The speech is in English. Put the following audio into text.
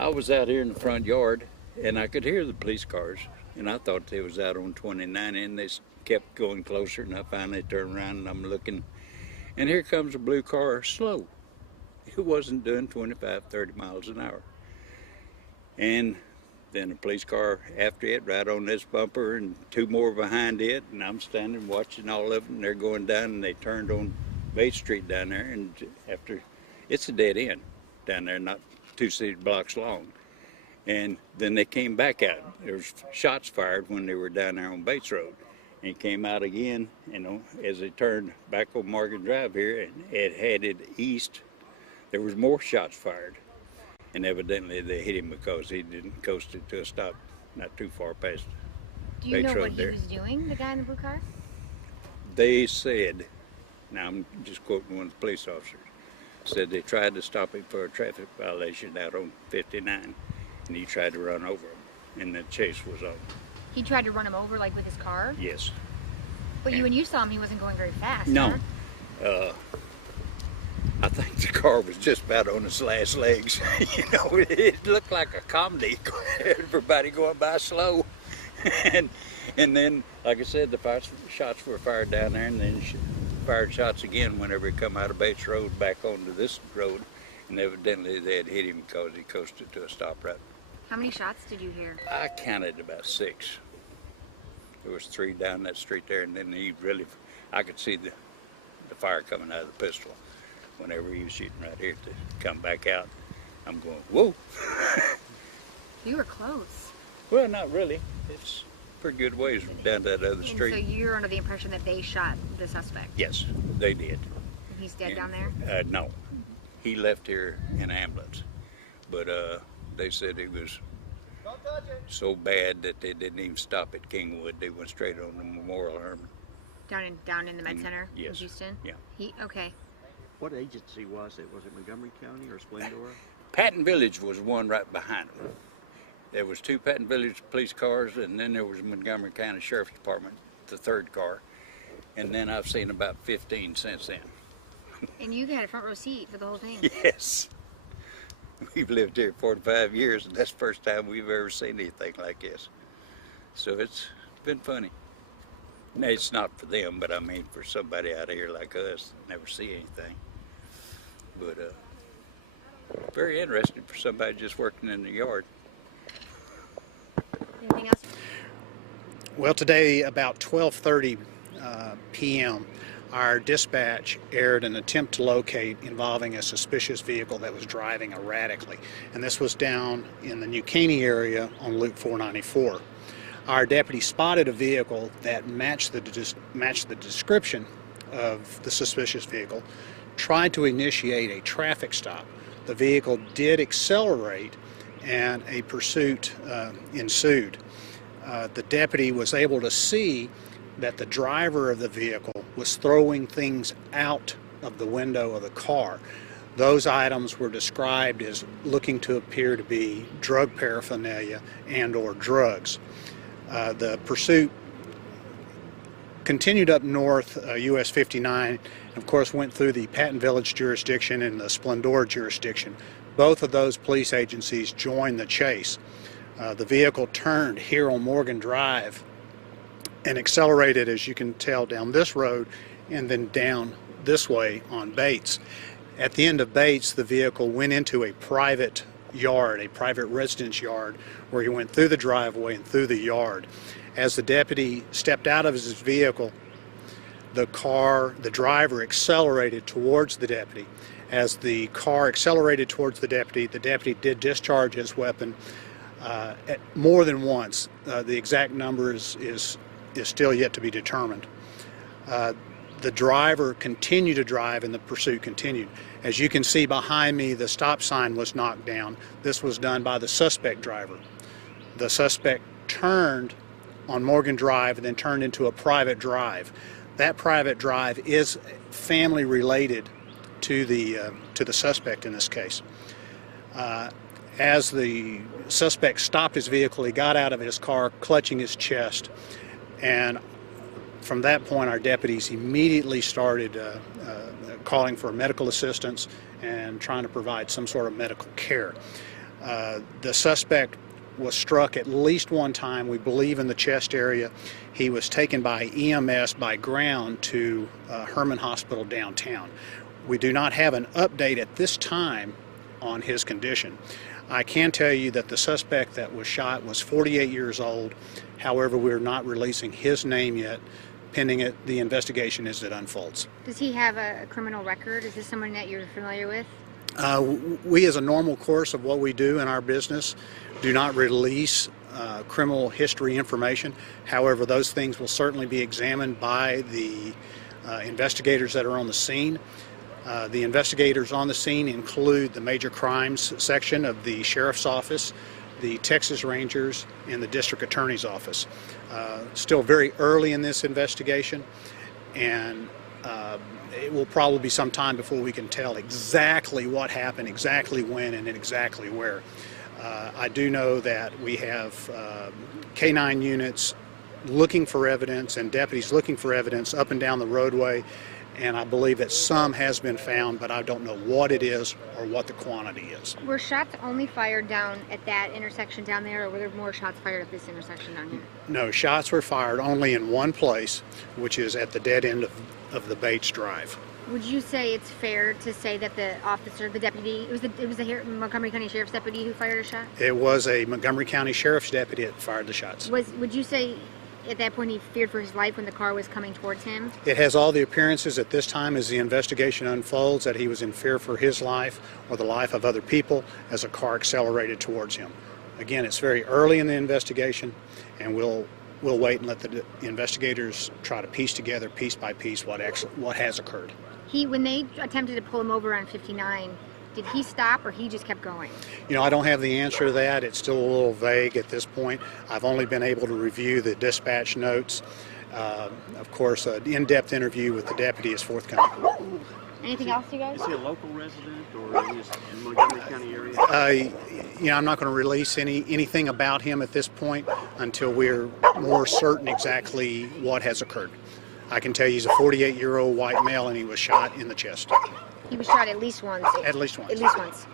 I was out here in the front yard, and I could hear the police cars, and I thought they was out on 29, and they kept going closer, and I finally turned around, and I'm looking, and here comes a blue car slow. It wasn't doing 25, 30 miles an hour. And then a police car after it, right on this bumper, and two more behind it, and I'm standing watching all of them, and they're going down, and they turned on Bay Street down there, and after, it's a dead end down there, not 2 city blocks long. And then they came back out. There was shots fired when they were down there on Bates Road. And came out again, you know, as they turned back on Morgan Drive here, and it headed east. There was more shots fired. And evidently they hit him because he didn't coast it to a stop not too far past Do you Bates know Road what he there. was doing, the guy in the blue car? They said, now I'm just quoting one of the police officers, said they tried to stop him for a traffic violation out on 59, and he tried to run over him, and the chase was on. He tried to run him over, like, with his car? Yes. But when you saw him, he wasn't going very fast, No. huh? I think the car was just about on its last legs. You know, it looked like a comedy. Everybody going by slow. and then, like I said, the shots were fired down there, and then fired shots again whenever he come out of Bates Road back onto this road. And evidently they had hit him because he coasted to a stop right. How many shots did you hear? I counted about 6. There was 3 down that street there, and then he really, I could see the fire coming out of the pistol whenever he was shooting right here to come back out. I'm going, whoa. You were close. Well, not really. It's a pretty good ways down that other And street. so you're under the impression that they shot the suspect? Yes, they did. And he's dead And, down there? No, he left here in an ambulance, but they said he was so bad that they didn't even stop at Kingwood. They went straight on the Memorial Herman. Down in the med center in Yes. Houston? Yeah. Okay. What agency was it? Was it Montgomery County or Splendora? Patton Village was one right behind them. There was 2 Patton Village police cars, and then there was Montgomery County Sheriff's Department, the 3rd car. And then I've seen about 15 since then. And you had a front row seat for the whole thing? Yes. We've lived here 45 years, and that's the first time we've ever seen anything like this. So it's been funny. No, it's not for them, but I mean for somebody out here like us, never see anything. But very interesting for somebody just working in the yard. Anything else? Well, today about 12:30 p.m. our dispatch aired an attempt to locate involving a suspicious vehicle that was driving erratically, and this was down in the New Caney area on Loop 494. Our deputy spotted a vehicle that matched the description of the suspicious vehicle, tried to initiate a traffic stop. The vehicle did accelerate, and a pursuit ensued. The deputy was able to see that the driver of the vehicle was throwing things out of the window of the car. Those items were described as looking to appear to be drug paraphernalia and or drugs. The pursuit continued up north, US 59, and of course went through the Patton Village jurisdiction and the Splendora jurisdiction. Both of those police agencies joined the chase. The vehicle turned here on Morgan Drive and accelerated, as you can tell, down this road and then down this way on Bates. At the end of Bates, the vehicle went into a private yard, a private residence yard, where he went through the driveway and through the yard. As the deputy stepped out of his vehicle, the driver accelerated towards the deputy. As the car accelerated towards the deputy did discharge his weapon more than once. The exact number is still yet to be determined. The driver continued to drive and the pursuit continued. As you can see behind me, the stop sign was knocked down. This was done by the suspect driver. The suspect turned on Morgan Drive and then turned into a private drive. That private drive is family related to the suspect in this case. As the suspect stopped his vehicle, he got out of his car clutching his chest, and from that point our deputies immediately started calling for medical assistance and trying to provide some sort of medical care. The suspect was struck at least one time, we believe in the chest area. He was taken by EMS by ground to Herman Hospital downtown. We do not have an update at this time on his condition. I can tell you that the suspect that was shot was 48 years old. However, we're not releasing his name yet, pending the investigation as it unfolds. Does he have a criminal record? Is this someone that you're familiar with? We, as a normal course of what we do in our business, do not release criminal history information. However, those things will certainly be examined by the investigators that are on the scene. The investigators on the scene include the major crimes section of the Sheriff's Office, the Texas Rangers, and the District Attorney's Office. Still very early in this investigation, and it will probably be some time before we can tell exactly what happened, exactly when, and exactly where. I do know that we have K-9 units looking for evidence and deputies looking for evidence up and down the roadway, and I believe that some has been found, but I don't know what it is or what the quantity is. Were shots only fired down at that intersection down there, or were there more shots fired at this intersection down here? No, shots were fired only in one place, which is at the dead end of the Bates Drive. Would you say it's fair to say that the officer, the deputy, it was the Montgomery County Sheriff's deputy who fired a shot? It was a Montgomery County Sheriff's deputy that fired the shots. Would you say at that point he feared for his life when the car was coming towards him? It has all the appearances at this time as the investigation unfolds that he was in fear for his life or the life of other people as a car accelerated towards him. Again, it's very early in the investigation, and we'll wait and let the investigators try to piece together piece by piece what has occurred. When they attempted to pull him over on 59, did he stop or he just kept going? You know, I don't have the answer to that. It's still a little vague at this point. I've only been able to review the dispatch notes. Of course, an in-depth interview with the deputy is forthcoming. Anything else, you guys? Is he a local resident or is he in Montgomery County area? You know, I'm not going to release anything about him at this point until we're more certain exactly what has occurred. I can tell you he's a 48-year-old white male and he was shot in the chest. He was shot at least once. At least once. At least once.